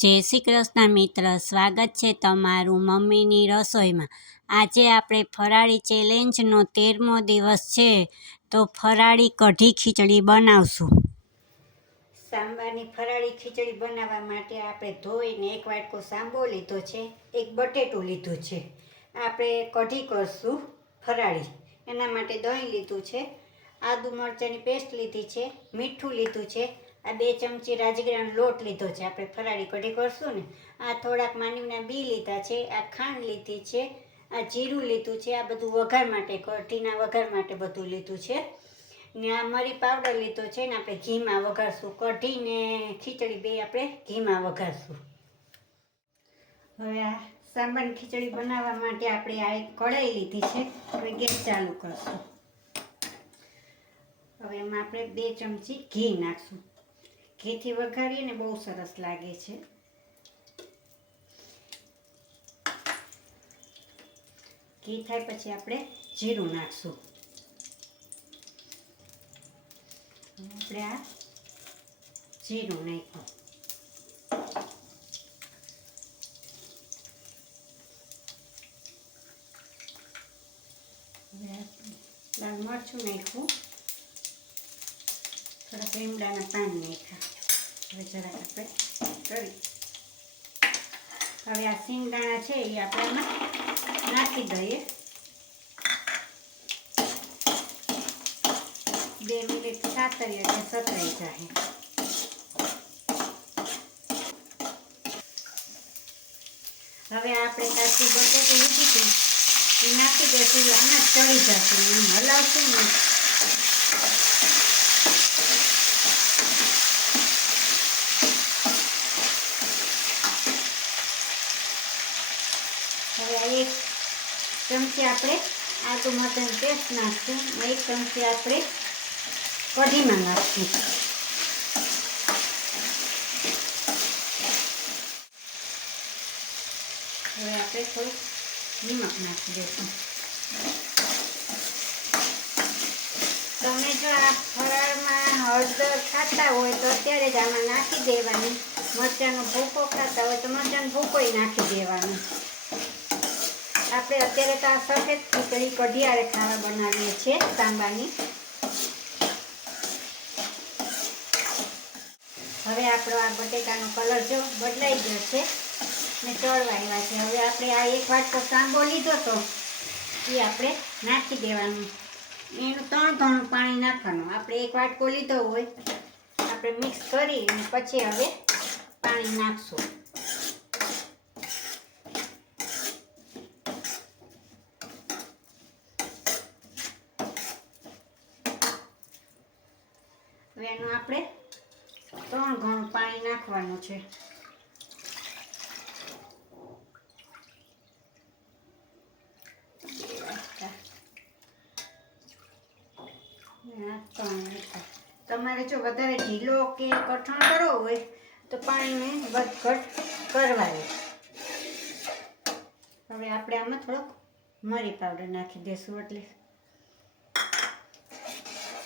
જય શ્રી કૃષ્ણ મિત્ર, સ્વાગત છે તમારું મમ્મીની રસોઈમાં। આજે આપણે ફરાળી ચેલેન્જનો 13મો દિવસ છે, તો ફરાળી કઢી ખીચડી બનાવશું। સાંબારની ફરાળી ખીચડી બનાવવા માટે આપણે ધોઈને એક વાટકો સાંબો લીધો છે, એક બટેટું લીધું છે। આપણે કઢી કરશું ફરાળી, એના માટે દહીં લીધું છે, આદુ મરચાંની પેસ્ટ લીધી છે, મીઠું લીધું છે, આ 2 ચમચી રાજગરાનો લોટ લીધો છે। આપણે ફરાળી કઢી કરશું ને, આ થોડાક માંડવીના બી લીધા છે, આ ખાંડ લીધી છે, આ જીરું લીધું છે, આ બધું વઘાર માટે, કઢીના વઘાર માટે બધું લીધું છે ને આ મરી પાવડર લીધો છે ને આપણે ઘીમાં વઘારશું। કઢી ને ખીચડી બે આપણે ઘીમાં વઘારશું। હવે આ સાંબારની ખીચડી બનાવવા માટે આપણે આ એક કઢાઈ લીધી છે, હવે ગેસ ચાલુ કરશું। હવે એમાં આપણે 2 ચમચી ઘી નાખશું। ઘીથી વઘારીએ ને બહુ સરસ લાગે છે। ઘી થાય પછી આપણે જીરું નાખશું। આપણે આ જીરું નાખ્યું, લાલ મરચું નાખ્યું, થોડાક લીમડાના પાન નાખ્યા। હવે જરાક આપણે કરી, હવે આ સિંગદાણા છે એ આપણે એમાં નાખી દઈએ। 2 મિનિટ સાતરીએ એટલે સતરાઈ જાય। હવે આપણે કાચી બટેટું લીધી છે એ નાખી દઈશું, આમાં ચડી જશે, એમ હલાવશું ને હવે આ 1 ચમચી આપણે આદુ મરચાંની પેસ્ટ નાખશું, 1 ચમચી આપણે કઢીમાં નાખશું। હવે આપણે થોડુંક નિમક નાખી દઈશું। તમે જો આ ફરાળમાં હળદર ખાતા હોય તો અત્યારે જ આમાં નાખી દેવાની, મરચાંનો ભૂકો ખાતા હોય તો મરચાંનો ભૂકોય નાખી દેવાનો। આપણે અત્યારે તો આ સફેદ ખીચડી કઢિયારે ખાવા બનાવીએ છીએ સાંબાની। હવે આપણો આ બટેટાનો કલર જો બદલાઈ ગયો છે ને ચડવા આવ્યા છે। હવે આપણે આ 1 વાટકો સાંબો લીધો તો એ આપણે નાખી દેવાનું, એનું 3 ગણું પાણી નાખવાનું। આપણે 1 વાટકો લીધો હોય, આપણે મિક્સ કરી અને પછી હવે પાણી નાખશું। હવે એનું આપણે 3 ગણું પાણી નાખવાનું છે। તમારે જો વધારે ઢીલો કે કઠણ કરવો હોય તો પાણીને વધઘટ કરવાનું। હવે આપણે આમાં થોડોક મરી પાવડર નાખી દઈશું, એટલે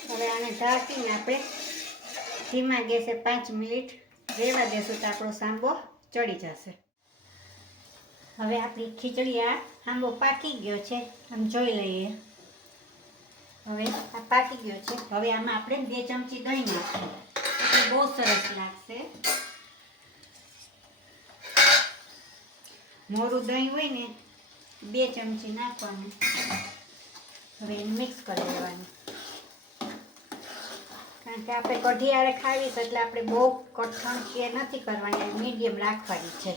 હવે આને ઢાંકીને આપણે ધીમા ગેસે 5 મિનિટ રહેવા દેશું તો આપણો સાંબો ચડી જશે। હવે આપણી ખીચડી આ સાંબો પાકી ગયો છે, આમ જોઈ લઈએ। હવે આ પાકી ગયો છે, હવે આમાં આપણે 2 ચમચી દહીં નાખીએ, એટલે બહુ સરસ લાગશે। મોરું દહીં હોય ને 2 ચમચી નાખવાનું। હવે એને મિક્સ કરી દેવાનું, કારણ કે આપણે કઢી હારે ખાવી છે એટલે આપણે બહુ કઠણ કે નથી કરવાની, મીડિયમ રાખવાની છે।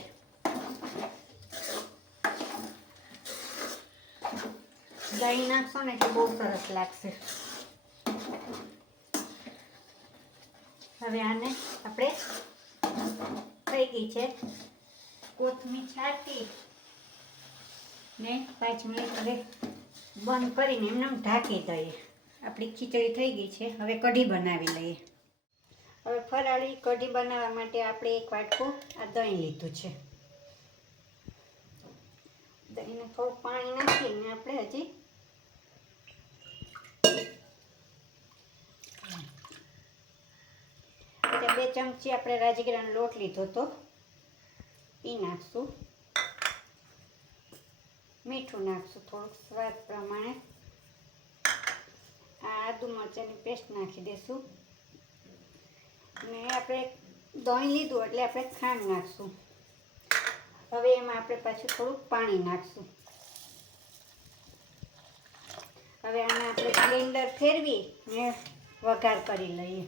દહીં નાખશો ને એટલે બહુ સરસ લાગશે। હવે આને આપણે થઈ ગઈ છે, કોથમીર છાંટી ને 5 મિનિટ હવે બંધ કરીને એમને ઢાંકી દઈએ। આપણી ખીચડી થઈ ગઈ છે, હવે કઢી બનાવી લઈએ। હવે ફરાળી કઢી બનાવવા માટે આપણે 1 વાટકો આ દહીં લીધું છે, દહીંને થોડું પાણી નાખીને આપણે હજી 2 ચમચી આપણે રાજગરાનો લોટ લીધો હતો, એ નાખશું. મીઠું નાખશું થોડુંક સ્વાદ પ્રમાણે. આ આદુ મરચાંની પેસ્ટ નાખી દઈશું. અને આપણે દહીં લીધું એટલે આપણે ખાંડ નાખશું. હવે એમાં આપણે પાછું થોડુંક પાણી નાખશું. હવે આને આપણે બ્લેન્ડર ફેરવી ને વઘાર કરી લઈએ.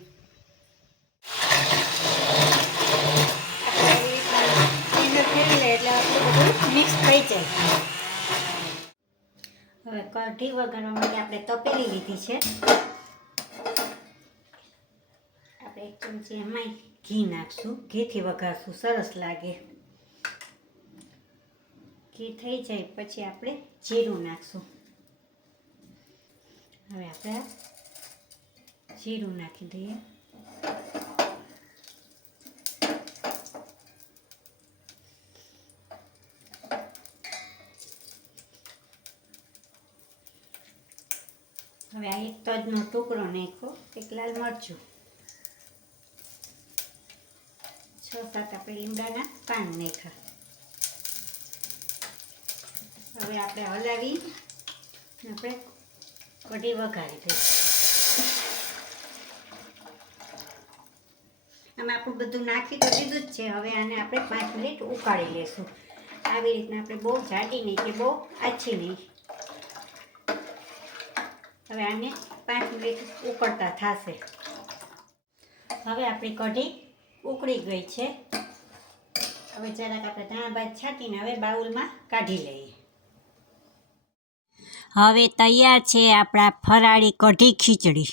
બ્લેન્ડર ફેરવી લઈએ એટલે આપણું બધું મિક્સ થઈ જાય. હવે કઢી વઘારવા માટે આપણે તપેલી લીધી છે. આપણે 1 ચમચી એમાં ઘી નાખશું. ઘીથી વઘારશું, સરસ લાગે. ઘી થઈ જાય પછી આપણે જીરું નાખશું. હવે આપણે જીરું નાખી દઈએ. હવે આ એક તજનો ટુકડો નાખ્યો, એક લાલ મરચું, 6-7 આપણે લીમડાના પાન નાખ્યા. હવે આપણે હલાવી આપણે કઢી વઘારી દઈએ. આમાં આપણું બધું નાખી તો દીધું જ છે. હવે આને આપણે 5 મિનિટ ઉકાળી લેશું. આવી રીતના આપણે બહુ જાડી નહીં કે બહુ આછી નહીં. હવે આને 5 મિનિટ ઉકળતા થશે. હવે આપણી કઢી ઉકળી ગઈ છે. હવે જરાક આપણે ધાણા ભાત છાંટીને હવે બાઉલમાં કાઢી લઈએ. હવે તૈયાર છે આપણા ફરાળી કઢી ખીચડી.